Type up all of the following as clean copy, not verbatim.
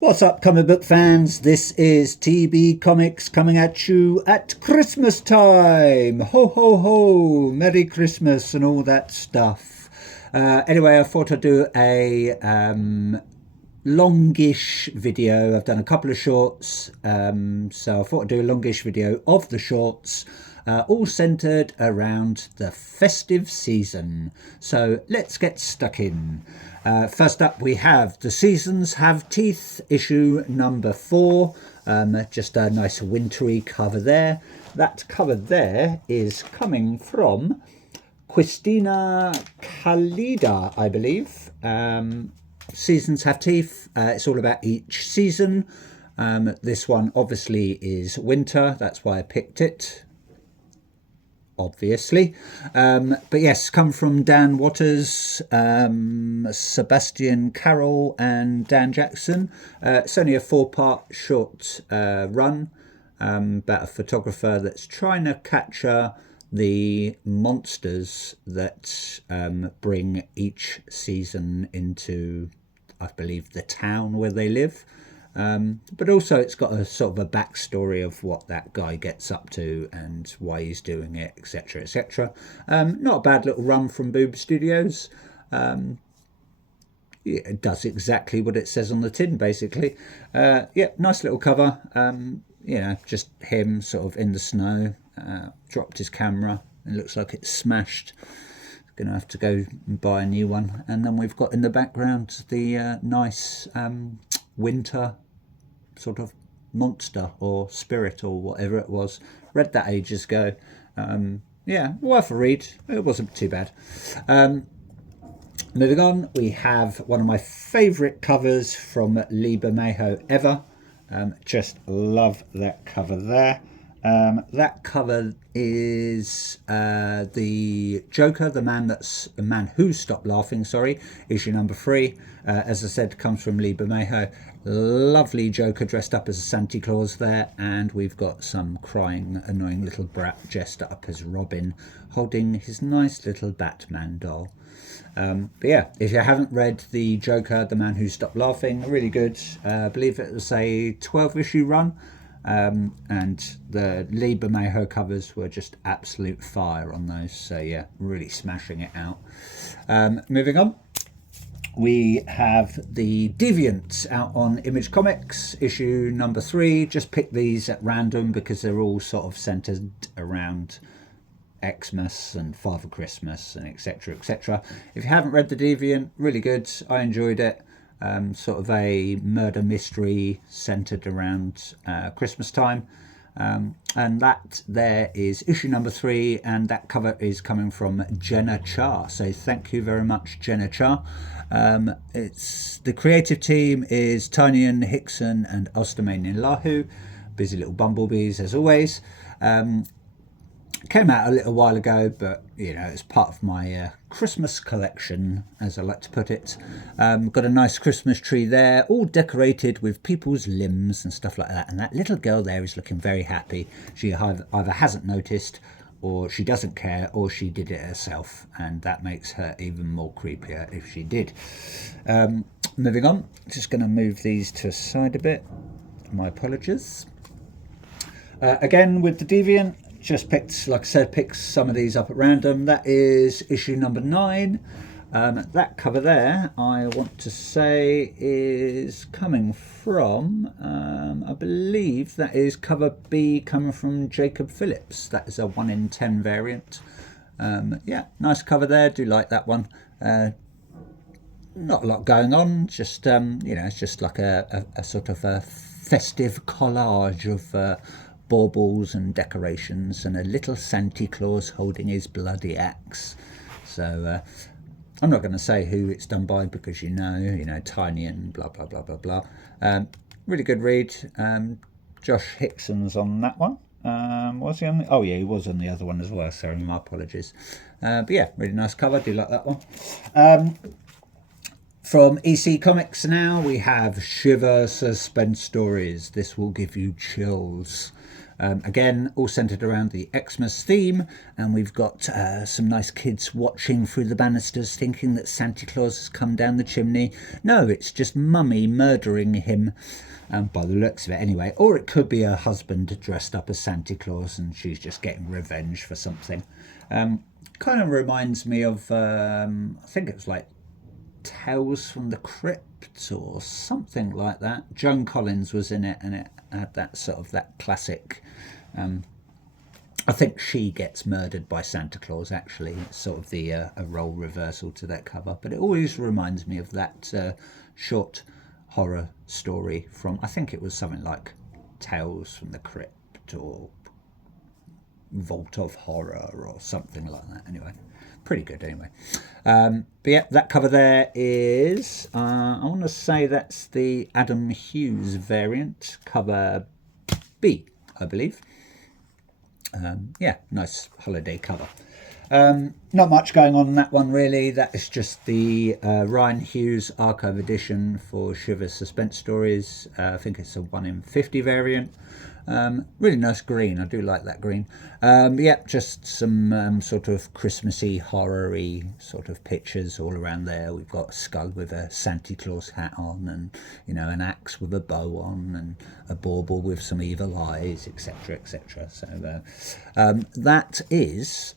What's up, comic book fans? This is TB Comics coming at you at Christmas time. Ho, ho, ho! Merry Christmas and all that stuff. Anyway, I thought I'd do a longish video. I've done a couple of shorts, so I thought I'd do a longish video of the shorts, all centered around the festive season. So let's get stuck in. First up, we have The Seasons Have Teeth, issue number 4. Just a nice wintry cover there. That cover there is coming from Christina Khalida, I believe. Seasons Have Teeth. It's all about each season. This one obviously is winter. That's why I picked it. Obviously. But yes, come from Dan Waters, Sebastian Carroll and Dan Jackson. It's only a 4-part short run about a photographer that's trying to capture the monsters that bring each season into, I believe, the town where they live. But also it's got a sort of a backstory of what that guy gets up to and why he's doing it, etc., etc. Not a bad little run from Boob Studios. It does exactly what it says on the tin, basically. Yeah, nice little cover. Just him sort of in the snow, dropped his camera. It looks like it's smashed. Gonna have to go and buy a new one. And then we've got in the background the nice winter sort of monster or spirit or whatever it was. Read that ages ago. Yeah, worth a read. It wasn't too bad. Moving on, we have one of my favourite covers from Lee Bermejo ever. Just love that cover there. That cover is the Joker, the man who stopped laughing. Sorry, issue number 3. As I said, comes from Lee Bermejo. Lovely Joker dressed up as a Santa Claus there, and we've got some crying, annoying little brat dressed up as Robin, holding his nice little Batman doll. But yeah, if you haven't read the Joker, the man who stopped laughing, really good. I believe it was a 12-issue run. And the Lee Bermejo covers were just absolute fire on those. So yeah, really smashing it out. Moving on, we have the Deviant out on Image Comics, issue number 3. Just picked these at random because they're all sort of centered around Xmas and Father Christmas and etc., etc. If you haven't read the Deviant, really good. I enjoyed it. Sort of a murder mystery centered around Christmas time. And that there is issue number 3, and that cover is coming from Jenna Char. So thank you very much, Jenna Char. It's the creative team is Tanyan Hickson and Ostamanian Lahu. Busy little bumblebees as always. Came out a little while ago, but it's part of my Christmas collection, as I like to put it. Got a nice Christmas tree there, all decorated with people's limbs and stuff like that. And that little girl there is looking very happy. She either hasn't noticed, or she doesn't care, or she did it herself, and that makes her even more creepier if she did. Moving on, just going to move these to a side a bit. My apologies. Again with the Deviant. Just picked, like I said, picked some of these up at random. That is issue number 9. That cover there, I want to say, is coming from, I believe that is cover B, coming from Jacob Phillips. That is a 1 in 10 variant. Yeah, nice cover there. Do like that one. Not a lot going on. Just it's just like a sort of a festive collage of baubles and decorations, and a little Santa Claus holding his bloody axe. So I'm not going to say who it's done by, because Tiny and blah blah blah blah blah. Really good read. Josh Hickson's on that one. Was he on oh yeah, he was on the other one as well. Sorry, my apologies. But yeah, really nice cover. Do like that one. From EC Comics now, we have Shiver Suspense Stories. This will give you chills. Again, all centred around the Xmas theme, and we've got some nice kids watching through the banisters thinking that Santa Claus has come down the chimney. No, it's just Mummy murdering him, by the looks of it anyway. Or it could be her husband dressed up as Santa Claus and she's just getting revenge for something. Kind of reminds me of, I think it was like Tales from the Crypt or something like that. Joan Collins was in it, and it had that sort of that classic. I think she gets murdered by Santa Claus. Actually, it's sort of the a role reversal to that cover, but it always reminds me of that short horror story from, I think it was something like Tales from the Crypt or Vault of Horror or something like that. Anyway, pretty good anyway. But yeah, that cover there is, I want to say that's the Adam Hughes variant, cover B, I believe. Yeah, nice holiday cover. Not much going on in that one really. That is just the Ryan Hughes archive edition for Shiver Suspense Stories. I think it's a 1 in 50 variant. Really nice green. I do like that green. Yeah, just some sort of Christmassy, horror-y sort of pictures all around there. We've got a skull with a Santa Claus hat on, and an axe with a bow on, and a bauble with some evil eyes, etc., etc. So that is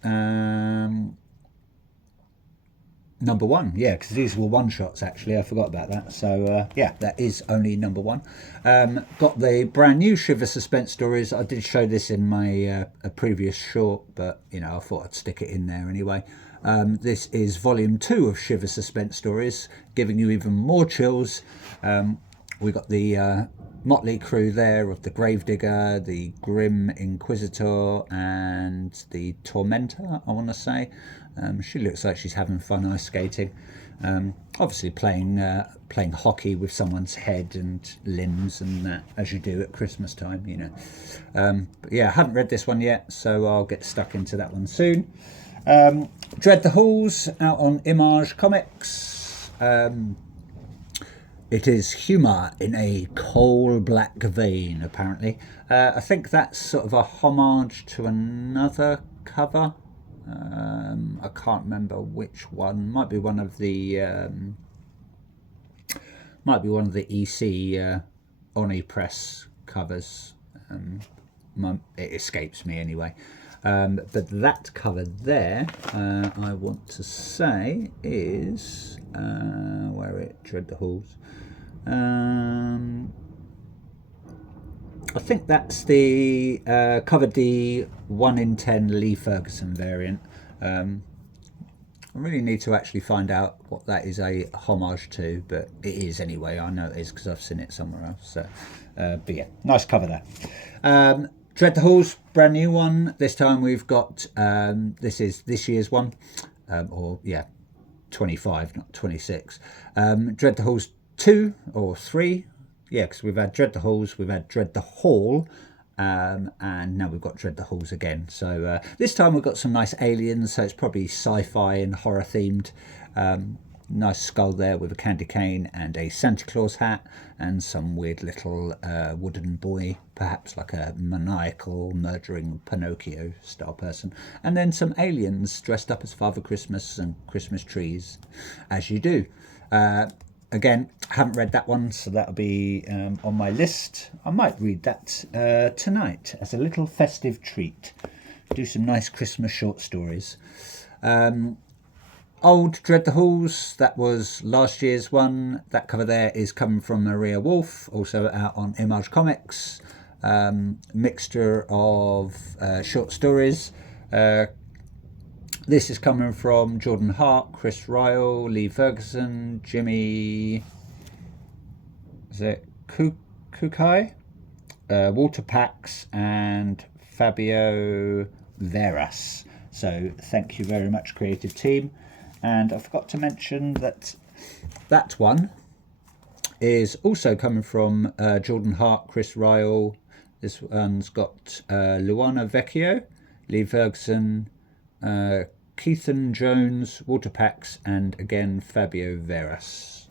number one, yeah, because these were one shots actually. I forgot about that. So yeah, that is only number one. Got the brand new Shiver Suspense Stories. I did show this in my a previous short, but I thought I'd stick it in there anyway. This is volume 2 of Shiver Suspense Stories, giving you even more chills. We got the motley crew there of the Gravedigger, the Grim Inquisitor, and the Tormentor, I want to say. She looks like she's having fun ice skating. Obviously playing hockey with someone's head and limbs and that, as you do at Christmas time, But yeah, I haven't read this one yet, so I'll get stuck into that one soon. Dread the Halls, out on Image Comics. It is humour in a coal black vein, apparently. I think that's sort of a homage to another cover. I can't remember which one. Might be one of the EC Oni Press covers. It escapes me anyway. But that cover there, I want to say, is where it Dread the Halls. I think that's the cover D 1 in 10 Lee Ferguson variant. I really need to actually find out what that is a homage to, but it is anyway. I know it is because I've seen it somewhere else. So, but yeah, nice cover there. Dread the Halls, brand new one. This time we've got, this is this year's one, or yeah, 25, not 26. Dread the Halls 2 or 3. Yeah, because we've had Dread the Halls, we've had Dread the Hall, and now we've got Dread the Halls again. So this time we've got some nice aliens, so it's probably sci-fi and horror themed. Nice skull there with a candy cane and a Santa Claus hat, and some weird little wooden boy, perhaps like a maniacal murdering Pinocchio style person, and then some aliens dressed up as Father Christmas and Christmas trees, as you do. Again, haven't read that one, so that'll be on my list. I might read that tonight as a little festive treat. Do some nice Christmas short stories. Old Dread the Halls, that was last year's one. That cover there is coming from Maria Wolf, also out on Image Comics. Mixture of short stories. This is coming from Jordan Hart, Chris Ryle, Lee Ferguson, Jimmy, is it Kukai? Walter Pax and Fabio Veras. So thank you very much, creative team. And I forgot to mention that that one is also coming from Jordan Hart, Chris Ryle. This one's got Luana Vecchio, Lee Ferguson, Keithan Jones, Walter Pax, and again Fabio Veras.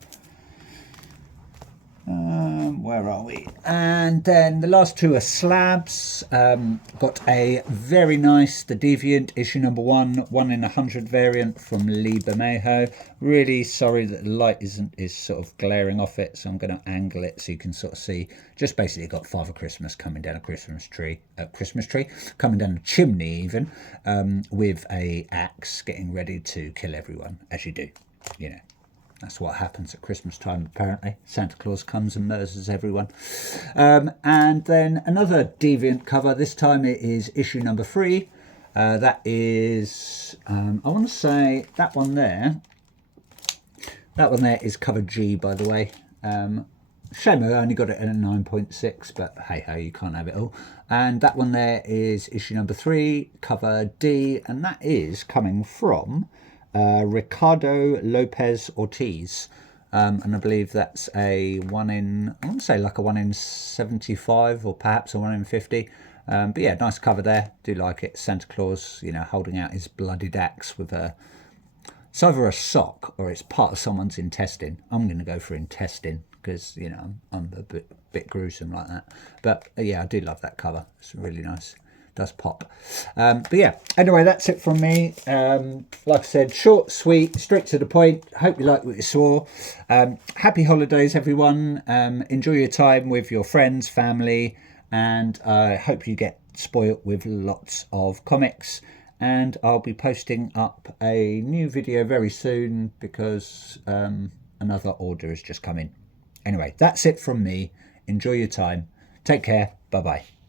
What where are we? And then the last two are slabs. Got a very nice The Deviant issue number 1 in 100 variant from Lee Bermejo. Really sorry that the light is sort of glaring off it, so I'm going to angle it so you can sort of see. Just basically got Father Christmas coming down a Christmas tree, coming down a chimney even, with a axe, getting ready to kill everyone, as you do, you know. That's what happens at Christmas time, apparently. Santa Claus comes and murders everyone. And then another Deviant cover. This time it is issue number 3. That is, I want to say that one there. That one there is cover G, by the way. Shame I only got it at a 9.6, but hey ho, you can't have it all. And that one there is issue number 3, cover D, and that is coming from Ricardo Lopez Ortiz, and I believe that's a 1 in, I want to say like a 1 in 75 or perhaps a 1 in 50. But yeah, nice cover there. Do like it. Santa Claus, you know, holding out his bloodied axe with a, it's either a sock or it's part of someone's intestine. I'm going to go for intestine because, you know, I'm a bit gruesome like that. But yeah, I do love that cover. It's really nice. Does pop. But yeah, anyway, that's it from me. Like I said, short, sweet, straight to the point. Hope you liked what you saw. Happy holidays, everyone. Enjoy your time with your friends, family, and I hope you get spoilt with lots of comics. And I'll be posting up a new video very soon because another order has just come in. Anyway, that's it from me. Enjoy your time. Take care. Bye-bye.